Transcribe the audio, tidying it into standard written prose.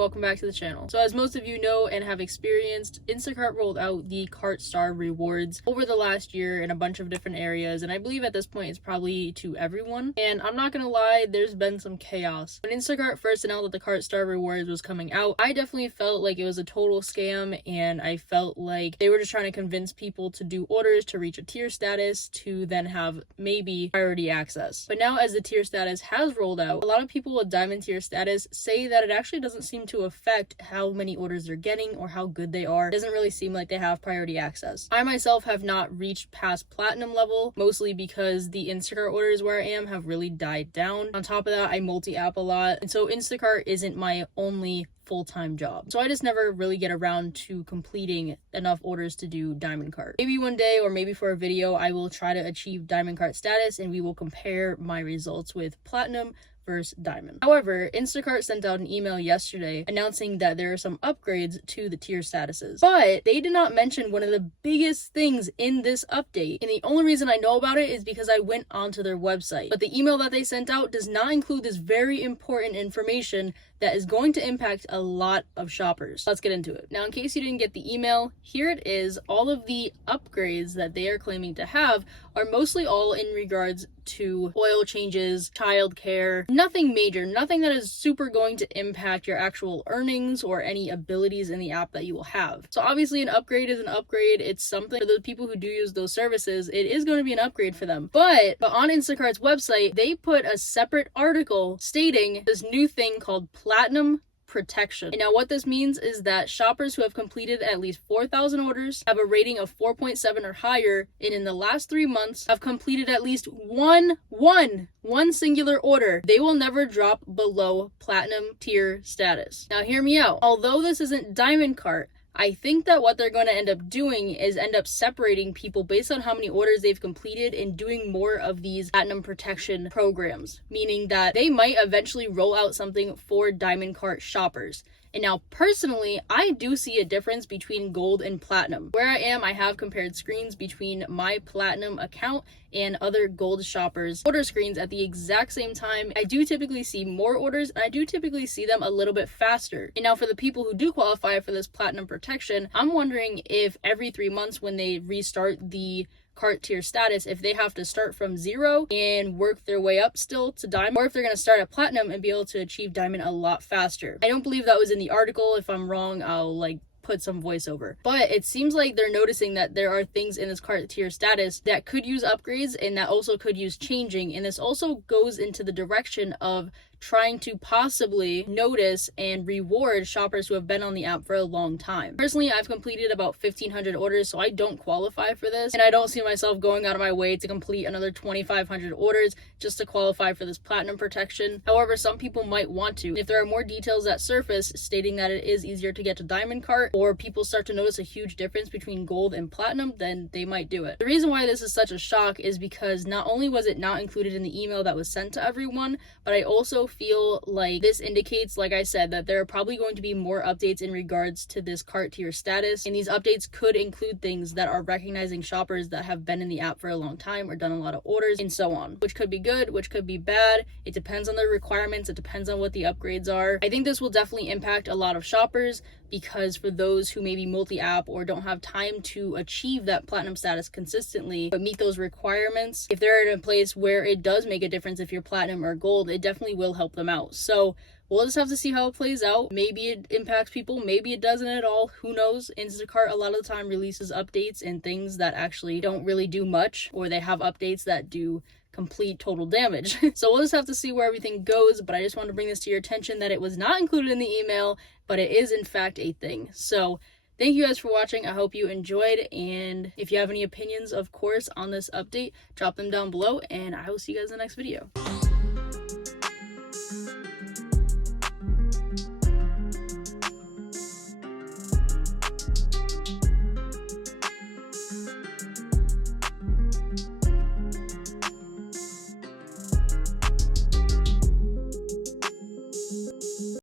welcome back to the channel. So as most of you know and have experienced, Instacart rolled out the Cart Star rewards over the last year in a bunch of different areas, and I believe at this point it's probably to everyone. And I'm not gonna lie, there's been some chaos. When Instacart first announced that the Cart Star rewards was coming out, I definitely felt like it was a total scam, and I felt like they were just trying to convince people to do orders to reach a tier status to then have maybe priority access. But now as the tier status has rolled out, a lot of people with diamond tier status say that it actually doesn't seem to affect how many orders they're getting or how good they are. It doesn't really seem like they have priority access. I myself have not reached past platinum level, mostly because the Instacart orders where I am have really died down. On top of that, I multi-app a lot, and so Instacart isn't my only full-time job. So I just never really get around to completing enough orders to do diamond cart. Maybe one day, or maybe for a video, I will try to achieve diamond cart status and we will compare my results with platinum versus diamond. However, Instacart sent out an email yesterday announcing that there are some upgrades to the tier statuses, but they did not mention one of the biggest things in this update, and the only reason I know about it is because I went onto their website. But the email that they sent out does not include this very important information that is going to impact a lot of shoppers. Let's get into it. Now, in case you didn't get the email, here it is. All of the upgrades that they are claiming to have are mostly all in regards to oil changes, childcare, nothing major, nothing that is super going to impact your actual earnings or any abilities in the app that you will have. So obviously an upgrade is an upgrade. It's something for the people who do use those services. It is going to be an upgrade for them. But on Instacart's website, they put a separate article stating this new thing called platinum protection. And now what this means is that shoppers who have completed at least 4,000 orders, have a rating of 4.7 or higher, and in the last 3 months have completed at least one singular order, they will never drop below platinum tier status. Now hear me out. Although this isn't diamond cart, I think that what they're going to end up doing is end up separating people based on how many orders they've completed and doing more of these platinum protection programs, meaning that they might eventually roll out something for diamond cart shoppers. And now personally, I do see a difference between gold and platinum. Where I am, I have compared screens between my platinum account and other gold shoppers' order screens at the exact same time. I do typically see more orders, and I do typically see them a little bit faster. And now for the people who do qualify for this platinum protection, I'm wondering if every 3 months when they restart the cart tier status, if they have to start from 0 and work their way up still to diamond, or if they're going to start at platinum and be able to achieve diamond a lot faster. I don't believe that was in the article. If I'm wrong, I'll put some voiceover. But it seems like they're noticing that there are things in this cart tier status that could use upgrades and that also could use changing. And this also goes into the direction of trying to possibly notice and reward shoppers who have been on the app for a long time. Personally, I've completed about 1,500 orders, so I don't qualify for this, and I don't see myself going out of my way to complete another 2,500 orders just to qualify for this platinum protection. However, some people might want to. If there are more details that surface stating that it is easier to get to diamond cart, or people start to notice a huge difference between gold and platinum, then they might do it. The reason why this is such a shock is because not only was it not included in the email that was sent to everyone, but I also feel like this indicates, like I said, that there are probably going to be more updates in regards to this cart tier status, and these updates could include things that are recognizing shoppers that have been in the app for a long time or done a lot of orders and so on, which could be good, which could be bad. It depends on the requirements. It depends on what the upgrades are. I think this will definitely impact a lot of shoppers, because for those who maybe multi-app or don't have time to achieve that platinum status consistently but meet those requirements, if they're in a place where it does make a difference if you're platinum or gold, it definitely will help them out. So we'll just have to see how it plays out. Maybe it impacts people, maybe it doesn't at all. Who knows? Instacart a lot of the time releases updates and things that actually don't really do much, or they have updates that do complete total damage. So we'll just have to see where everything goes, but I just wanted to bring this to your attention that it was not included in the email, but it is in fact a thing. So thank you guys for watching. I hope you enjoyed, and if you have any opinions, of course, on this update, drop them down below, and I will see you guys in the next video.